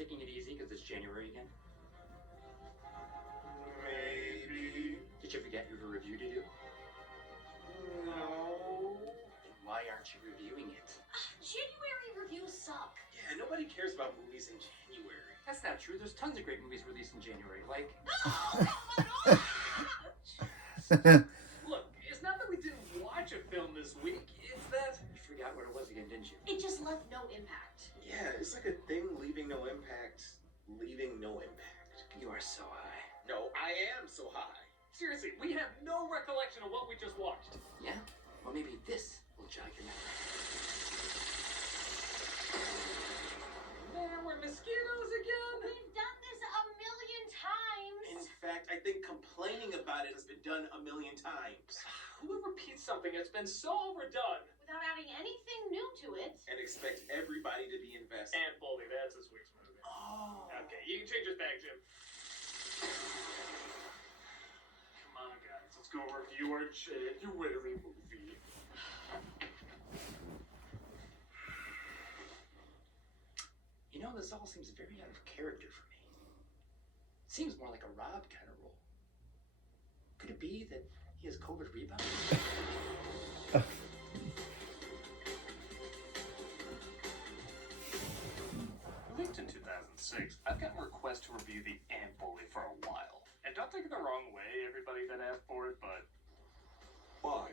taking it easy because it's January again? Maybe. Did you forget you have a review to do? No. Then why aren't you reviewing it? January reviews suck. Yeah, nobody cares about movies in January. That's not true. There's tons of great movies released in January, like... Look, it's not that we didn't watch a film this week, it's that... You forgot what it was again, didn't you? It just left no impact. Yeah, it's like a thing leaving no impact, leaving no impact. You are so high. No, I am so high. Seriously, we have no recollection of what we just watched. Yeah? Well, maybe this will jog your memory. There were mosquitoes again. We've done this a million times. In fact, I think complaining about it has been done a million times. Who repeats something that's been so overdone? Without adding anything new to it. And expect everybody to be invested. And Bully, that's this week's movie. Oh. Okay, you can change his bag, Jim. Come on, guys, let's go review our January movie. You know, this all seems very out of character for me. Seems more like a Rob kind of role. Could it be that he has COVID rebound? Leaked in 2006, I've gotten requests to review the Ant Bully for a while. And don't take it the wrong way, everybody that asked for it, but... Why?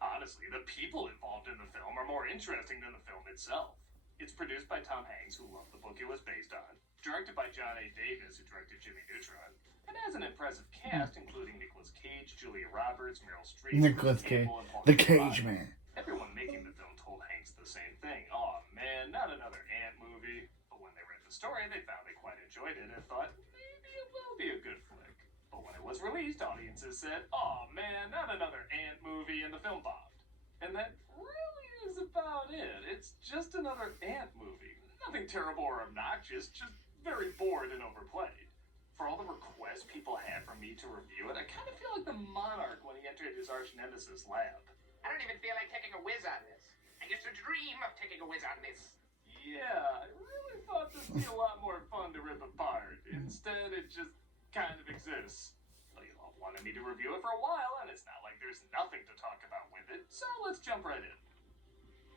Honestly, the people involved in the film are more interesting than the film itself. It's produced by Tom Hanks, who loved the book it was based on, directed by John A. Davis, who directed Jimmy Neutron, and has an impressive cast, including Nicolas Cage, Julia Roberts, Meryl Streep, Nicolas Cage, the Cage Man. Everyone making the film told Hanks the same thing. Aw, man, not another Ant movie. But when they read the story, they found they quite enjoyed it and thought, maybe it will be a good flick. But when it was released, audiences said, aw, man, not another Ant movie, and the film bombed. And that really is about it. It's just another Ant movie. Nothing terrible or obnoxious, just very bored and overplayed. For all the requests people had for me to review it, I kind of feel like the Monarch when he entered his arch nemesis lab. I don't even feel like taking a whiz on this. I used to dream of taking a whiz on this. Yeah, I really thought this would be a lot more fun to rip apart. Instead, it just kind of exists. Well, you all wanted me to review it for a while, and it's not like there's nothing to talk about with it, so let's jump right in.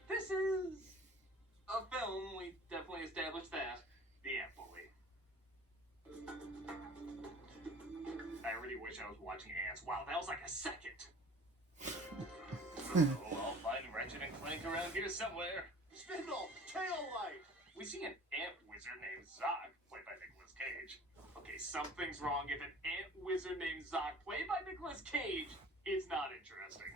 This is a film, we definitely established that. The Ant Bully. I already wish I was watching ants. Wow, that was like a second. Oh, I'll find Ratchet and Clank around here somewhere. Spindle, tail light. We see an ant wizard named Zoc, played by Nicolas Cage. Okay, something's wrong if an ant wizard named Zoc, played by Nicolas Cage, is not interesting.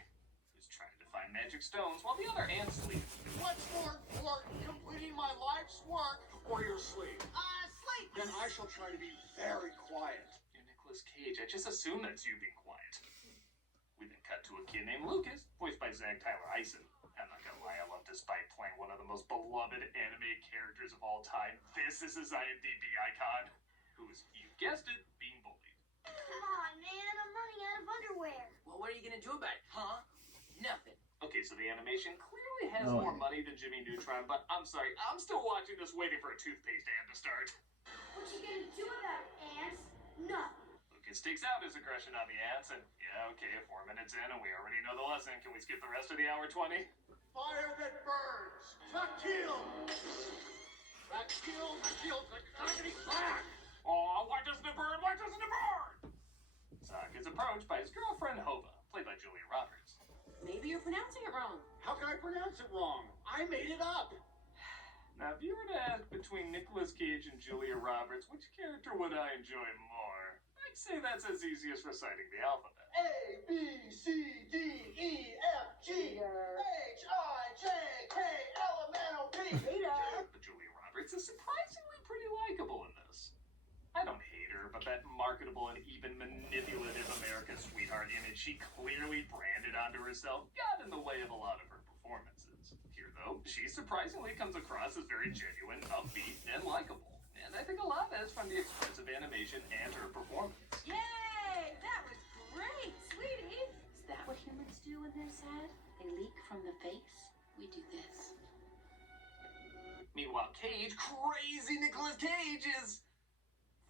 He's trying to find magic stones while the other ants sleep. What's more important, completing my life's work or your sleep? Sleep. Then I shall try to be very quiet. You're Nicolas Cage. I just assume that's you being quiet. We then cut to a kid named Lucas, voiced by Zach Tyler Eisen. I'm not gonna lie, I love this Spike playing one of the most beloved anime characters of all time. This is his IMDb icon, who's, you guessed it, being bullied. Come on, man. I'm running out of underwear. Well, what are you gonna do about it, huh? Nothing. Okay, so the animation clearly has more money than Jimmy Neutron, but I'm sorry, I'm still watching this waiting for a toothpaste ad to start. What you gonna do about it, ants? Nothing. Lucas takes out his aggression on the ants, and yeah, okay, 4 minutes in, and we already know the lesson. Can we skip the rest of the hour 20? Fire that burns. Tractile. Tractile, crack. Oh, why doesn't it burn? Why doesn't it burn? Zoc is approached by his girlfriend, Hova, played by Julia Roberts. Maybe you're pronouncing it wrong. How can I pronounce it wrong? I made it up. Now, if you were to ask between Nicolas Cage and Julia Roberts, which character would I enjoy more? I'd say that's as easy as reciting the alphabet. A, B, C, D, E, F, G, H, I, J, K, L, M, N, O, P. But Julia Roberts is surprisingly pretty likable in this. I don't hate her, but that marketable and even manipulative America's sweetheart image she clearly branded onto herself got in the way of a lot of her performances. Here, though, she surprisingly comes across as very genuine, upbeat, and likable. And I think a lot of that is from the expressive animation and her performance. Yay! That was great, sweetie. Is that what humans do when they're sad? They leak from the face? We do this. Meanwhile, crazy Nicolas Cage is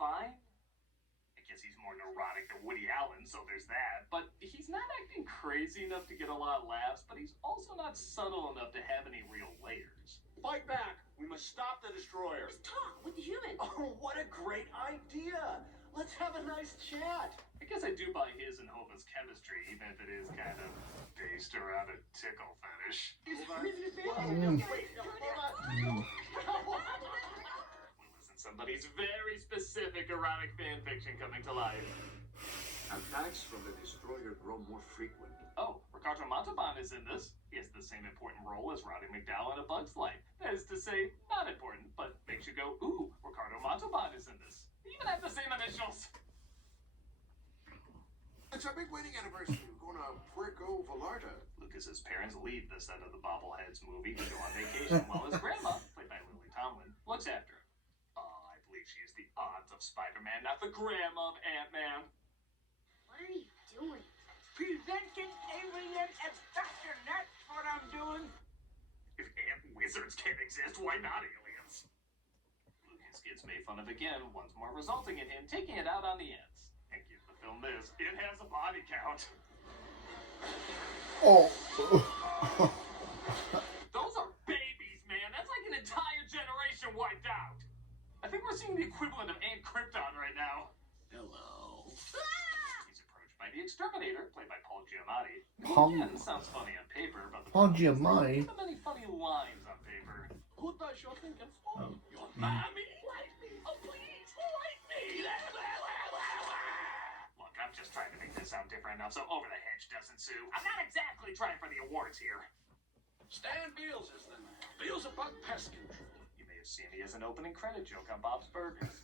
fine. I guess he's more neurotic than Woody Allen, so there's that. But he's not acting crazy enough to get a lot of laughs, but he's also not subtle enough to have any real layers. Fight back. We must stop the destroyer. Just talk with the human. Oh, what a great idea. Let's have a nice chat. I guess I do buy his and Hova's chemistry, even if it is kind of based around a tickle fetish. Listen, somebody's very specific erotic fan fiction coming to life. Attacks from the destroyer grow more frequent. Oh, Ricardo Montalban is in this. He has the same important role as Roddy McDowell in A Bug's Life. That is to say, not important, but makes you go, ooh, Ricardo Montalban is in this. They even have the same initials. It's our big wedding anniversary. We're going to Puerto Vallarta. Lucas's parents leave the set of the Bobbleheads movie to go on vacation while his grandma, played by Lily Tomlin, looks after him. Oh, I believe she is the aunt of Spider-Man, not the grandma of Ant-Man. What are you doing? Preventing alien abduction, that's what I'm doing. If ant wizards can't exist, why not aliens? Lucas gets made fun of again, once more resulting in him taking it out on the ants. And give the film this, it has a body count. Oh. Those are babies, man. That's like an entire generation wiped out. I think we're seeing the equivalent of Ant Krypton right now. Hello. He's approached by the Exterminator, played by Paul Giamatti. Paul- Again, sounds funny on paper, but the Paul problem is there Giamatti? aren't many funny lines on paper. Who does your thinking for? Oh. Your mommy? Like me? Oh, please, like me. Look, I'm just trying to make this sound different enough so Over the Hedge doesn't sue. I'm not exactly trying for the awards here. Stan Beals is the man. Beals about pest control. You may have seen me as an opening credit joke on Bob's Burgers.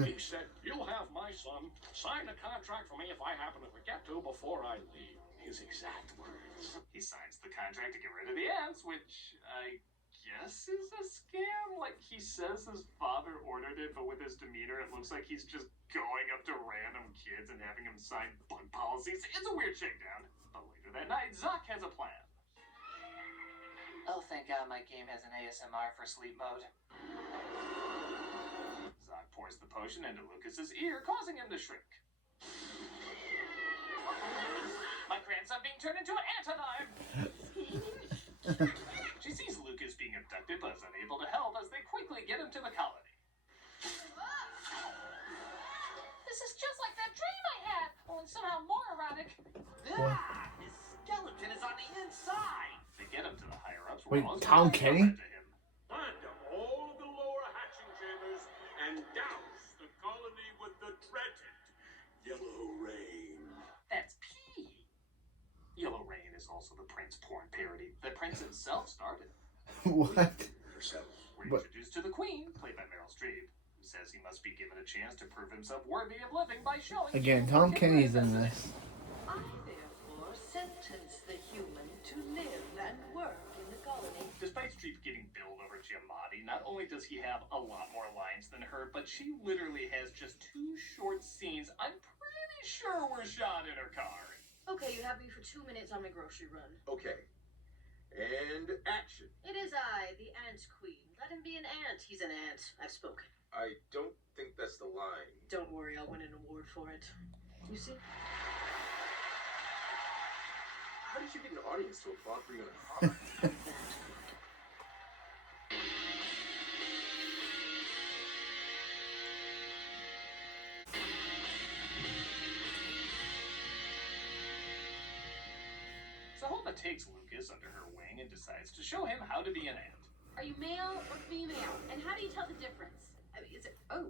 He said, "You'll have my son sign a contract for me if I happen to forget to before I leave." His exact words. He signs the contract to get rid of the ants, which I guess is a scam. Like, he says his father ordered it, but with his demeanor, it looks like he's just going up to random kids and having them sign bug policies. It's a weird shakedown. But later that night, Zuck has a plan. Oh, thank God my game has an ASMR for sleep mode. Zuck pours the potion into Lucas's ear, causing him to shrink. My grandson being turned into an antonyme! She sees Lucas being abducted but is unable to help as they quickly get him to the colony. This is just like that dream I had, only somehow more erotic. Ah, his skeleton is on the inside. They get him to the higher-ups. Wait, Ross Tom and Kenny? to him. Find all of the lower hatching chambers and douse the colony with the dreaded Yellow Rain. That's P. Yellow Rain is also the Prince porn parody that Prince himself started. What? Herself. We're But- introduced to the Queen, played by Meryl Streep, who says he must be given a chance to prove himself worthy of living by showing... Again, people Tom what Kenny's him in as. this. I therefore sentence the human to live and work in the colony. Despite Streep getting billed over Giamatti, not only does he have a lot more lines than her, but she literally has just 2 short scenes I'm pretty sure were shot in her car. Okay, you have me for 2 minutes on my grocery run. Okay. And action. It is I, the Ant Queen. Let him be an ant. He's an ant. I've spoken. I don't think that's the line. Don't worry, I'll win an award for it. You see? How did you get an audience to applaud for you in a car? So Homa takes Lucas under her wing and decides to show him how to be an ant. Are you male or female? And how do you tell the difference? I mean, is it... Oh.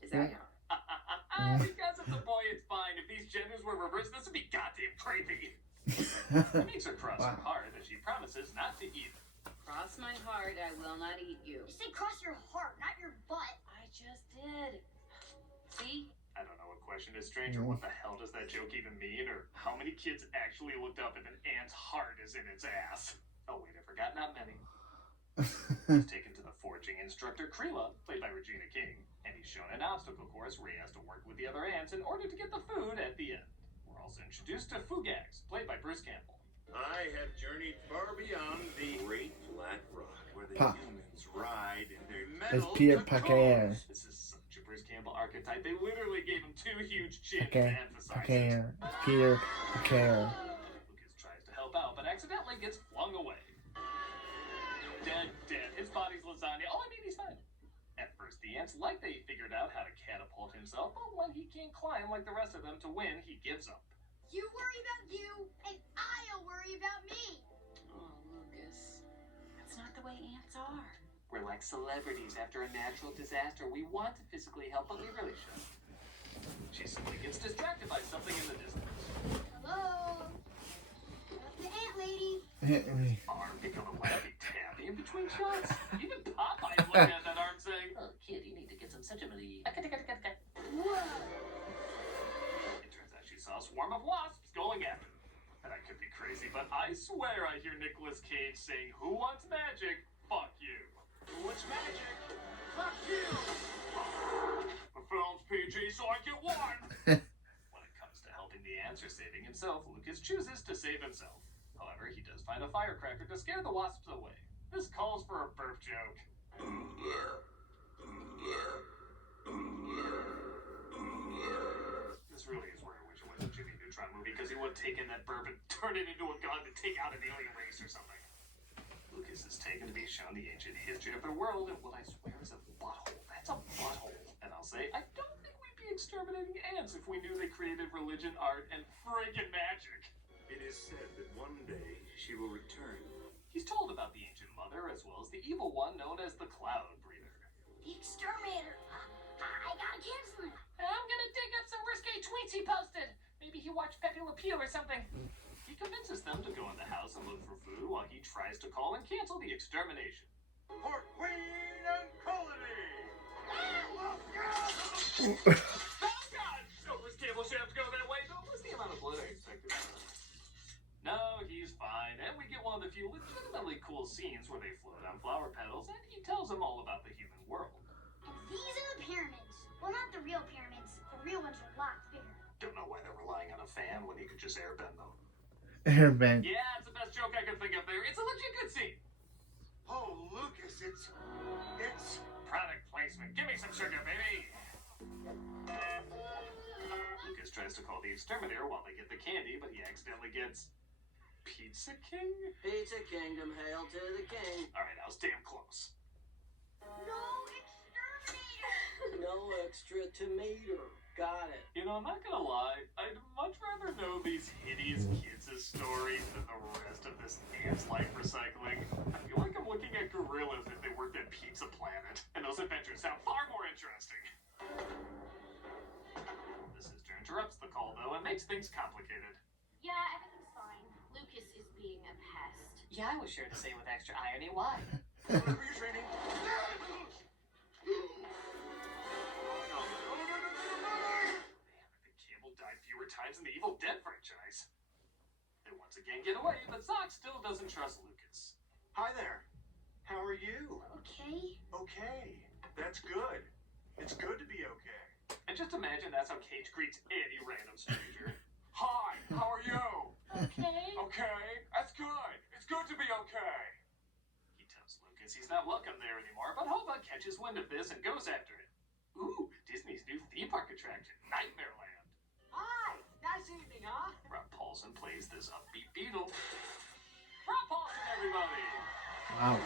Is that how? Because of the boy, it's fine. If these genders were reversed, this would be goddamn creepy. It makes her cross her heart as she promises not to eat. Cross my heart, I will not eat you. You say cross your heart, not your butt. I just did. See? I don't know what question is stranger. What the hell does that joke even mean? Or how many kids actually looked up if an ant's heart is in its ass? Oh wait, I forgot not many. He's taken to the foraging instructor Krila, played by Regina King, and he's shown an obstacle course where he has to work with the other ants in order to get the food at the end. We're also introduced to Fugax, played by Bruce Campbell. I have journeyed far beyond the Great Flat Rock, where the Huh. humans pride in their It's metal Peter cocoons. Parker. This is such a Bruce Campbell archetype. They literally gave him 2 huge chins to Parker. emphasize it. Parker. Peter Parker. Lucas tries to help out, but accidentally gets flung away. Dead. His body's lasagna. Oh, I mean, he's fine. At first, the ants like they figured out how to catapult himself, but when he can't climb like the rest of them to win, he gives up. You worry about you, and I'll worry about me. Oh, Lucas. That's not the way ants are. We're like celebrities after a natural disaster. We want to physically help, but we really shouldn't. She simply gets distracted by something in the distance. Hello? The ant lady. Arm become a lappy tappy in between shots. Even Popeye is looking at that arm saying, Oh, kid, you need to get some sentimental. Whoa. it turns out she saw a swarm of wasps going at her. And I could be crazy, but I swear I hear Nicolas Cage saying, "Who wants magic? Fuck you." Who wants magic? Fuck you! The film's PG, so I get 1. When it comes to helping the ants or saving himself, Lucas chooses to save himself. However, he does find a firecracker to scare the wasps away. This calls for a burp joke. This really is where I wish it was a Jimmy Neutron movie, because he would have taken that burp and turned it into a gun to take out an alien race or something. Lucas is taken to be shown the ancient history of the world and what I swear is a butthole. That's a butthole. And I'll say, I don't think we'd be exterminating ants if we knew they created religion, art, and friggin' magic. It is said that one day she will return. He's told about the ancient mother as well as the evil one known as the Cloud Breather. The exterminator. I gotta cancel it. I'm gonna dig up some risque tweets he posted. Maybe he watched Pepe Le Pew or something. He convinces them to go in the house and look for food while he tries to call and cancel the extermination. For Queen and Colony! Oh God! Silver's cable shafts go that way. That was the amount of blood I expected. No, he's fine. And we get one of the few legitimately cool scenes where they float on flower petals and he tells them all about the human world. And these are the pyramids. Well, not the real pyramids. The real ones are lots bigger. Don't know why they're relying on a fan when he could just airbend them. Airbend. Yeah, it's the best joke I could think of there. It's a legit good scene. Oh, Lucas, it's... Product placement. Give me some sugar, baby. Lucas tries to call the exterminator while they get the candy, but he accidentally gets... Pizza King? Pizza Kingdom, hail to the king. Alright, I was damn close. No exterminator. No extra tomato. Got it. You know, I'm not gonna lie, I'd much rather know these hideous kids' stories than the rest of this ants life recycling. I feel like I'm looking at gorillas if they worked at Pizza Planet, and those adventures sound far more interesting. The sister interrupts the call, though, and makes things complicated. Yeah, everything's fine. Lucas is being a pest. Yeah, I was sure to say with extra irony. Why? Whatever you're training. The cable died fewer times in the Evil Dead franchise. They once again get away, but Zoc still doesn't trust Lucas. Hi there. How are you? Okay. Okay. That's good. It's good to be okay. And just imagine that's how Cage greets any random stranger. Hi, how are you? Okay. Okay, that's good. It's good to be okay. He tells Lucas he's not welcome there anymore, but Hoba catches wind of this and goes after it. Ooh, Disney's new theme park attraction, Nightmare Land. Hi. Nice evening, huh? Rob Paulson plays this upbeat beetle. Rob Paulson, everybody! Wow.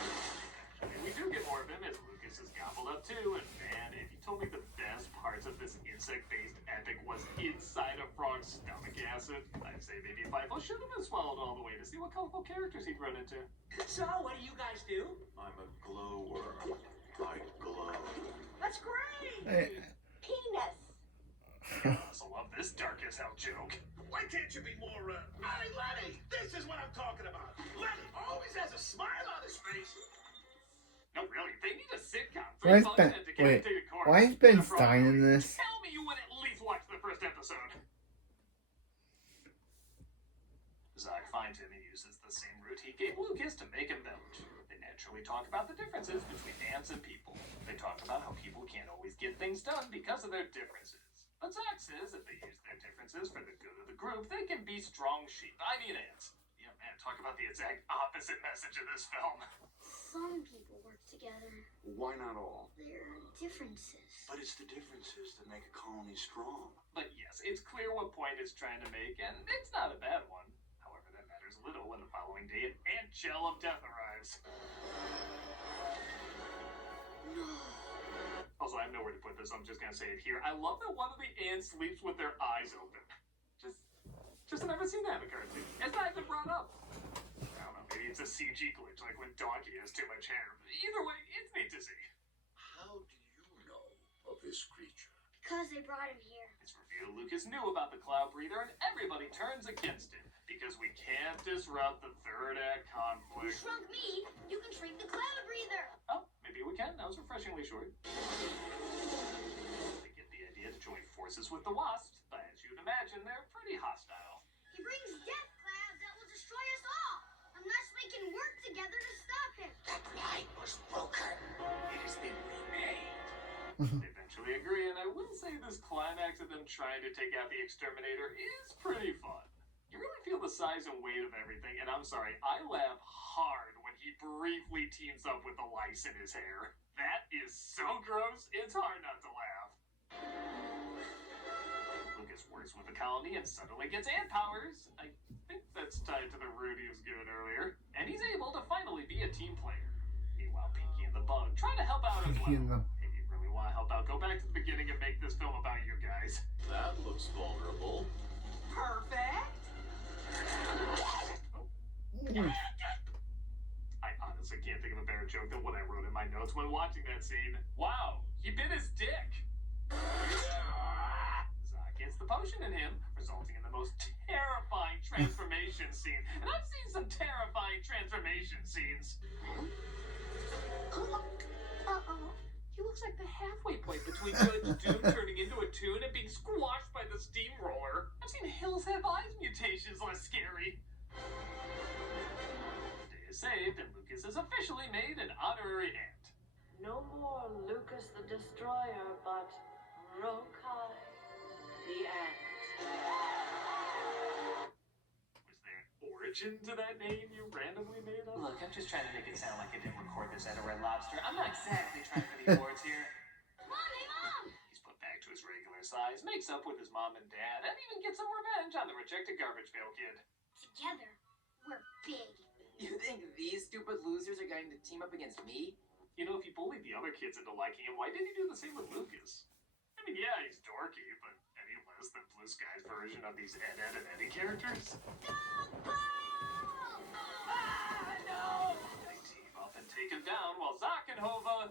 And we do get more of him as Lucas is gobbled up too, and man, if you told me the best parts of this insect-based epic was inside a frog's stomach acid, I'd say maybe Fievel should have been swallowed all the way to see what colorful characters he'd run into. So, what do you guys do? I'm a glow-worm. I glow. That's great. Hey, Penis. I also love this dark as hell joke. Why can't you be more, Hey, Lenny! This is what I'm talking about. Lenny always has a smile on his face. No, really, they need a sitcom. Why is Three Ben- bugs and a decapitated corpse. why is Ben And a frog. Stein in this? Tell me you would at least watch the first episode. Zoc finds him and uses the same route he gave Lucas to make him vouch. They naturally talk about the differences between ants and people. They talk about how people can't always get things done because of their differences. But Zoc says if they use their differences for the good of the group, they can be strong sheep. I mean ants. Yeah, Man, talk about the exact opposite message of this film. Some people work together. Why not all? There are differences. But it's the differences that make a colony strong. But yes, it's clear what point it's trying to make, and it's not a bad one. However, that matters little when the following day an ant shell of death arrives. No. Also, I have nowhere to put this, so I'm just gonna say it here. I love that one of the ants sleeps with their eyes open. Just I've never seen that in a cartoon. It's not even brought up. I don't know, maybe it's a CG glitch, like when Donkey has too much hair. Either way, it's neat to see. How do you know of this creature? Because they brought him here. It's revealed Lucas knew about the Cloud Breather, and everybody turns against him because we can't disrupt the third act You conflict. shrunk me, you can shrink the cloud breather. Oh, maybe we can. That was refreshingly short. They get the idea to join forces with the Wasps, but as you'd imagine, they're pretty hostile. He brings death clouds that will destroy us all, unless we can work together to stop him. That line was broken. It has been remade. They eventually agree, and I will say this climax of them trying to take out the exterminator is pretty fun. You really feel the size and weight of everything, and I'm sorry, I laugh hard when he briefly teams up with the lice in his hair. That is so gross, it's hard not to laugh. Lucas works with the colony and suddenly gets ant powers. I think that's tied to the root he was given earlier. And he's able to finally be a team player. Meanwhile, Pinky and the Bug try to help out as Pinky and well. the- If you really want to help out, go back to the beginning and make this film about you guys. That looks vulnerable. Perfect. I honestly can't think of a better joke than what I wrote in my notes when watching that scene. Wow, he bit his dick! Zach gets the potion in him, resulting in the most terrifying transformation scene. And I've seen some terrifying transformation scenes. Uh-oh. He looks like the halfway point between good and Doom turning into a tune and being squashed by the steamroller. I've seen Hills Have Eyes mutations less scary. The day is saved, and Lucas is officially made an honorary ant. No more Lucas the Destroyer, but Rokai the Ant. Was there an origin to that name you randomly made up? Look, I'm just trying to make it sound like I didn't record this at a Red Lobster. I'm not exactly trying for the awards here. Mom, hey, Mom! He's put back to his regular size, makes up with his mom and dad, and even gets some revenge on the rejected garbage pail kid. Together, we're big. You think these stupid losers are going to team up against me? You know, if he bullied the other kids into liking him, why didn't he do the same with Lucas? I mean, yeah, he's dorky, but any less than Blue Sky's version of these Ed, Ed, and Eddie characters? They team up and take him down while Zach and Hova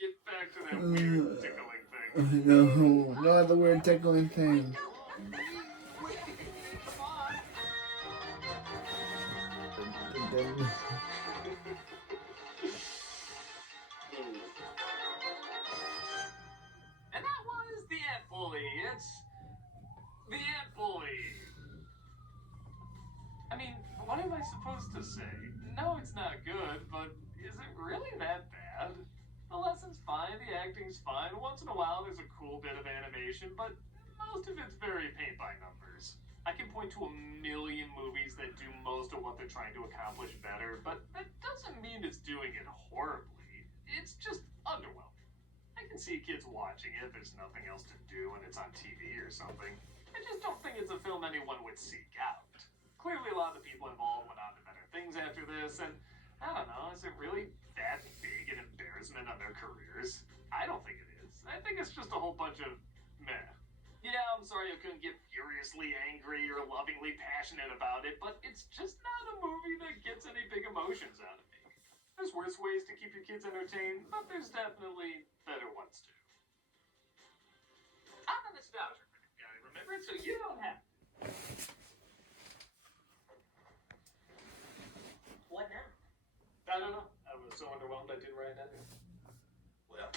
get back to that weird tickling thing. No, not the weird tickling thing. Wait, come on. And that was The Ant Bully. It's The Ant Bully. I mean, what am I supposed to say? No, it's not good, but is it really that bad? The lesson's fine, the acting's fine. Once in a while there's a cool bit of animation, but most of it's very paint by numbers. I can point to a million movies that do most of what they're trying to accomplish better, but that doesn't mean it's doing it horribly. It's just underwhelming. I can see kids watching it, there's nothing else to do, and it's on TV or something. I just don't think it's a film anyone would seek out. Clearly a lot of the people involved went on to better things after this, and I don't know, is it really that big an embarrassment on their careers? I don't think it is. I think it's just a whole bunch of meh. Yeah, I'm sorry I couldn't get furiously angry or lovingly passionate about it, but it's just not a movie that gets any big emotions out of me. There's worse ways to keep your kids entertained, but there's definitely better ones too. I'm a nostalgia critic guy, remember? So you don't have to. What now? I don't know. I was so underwhelmed I didn't write anything. Well,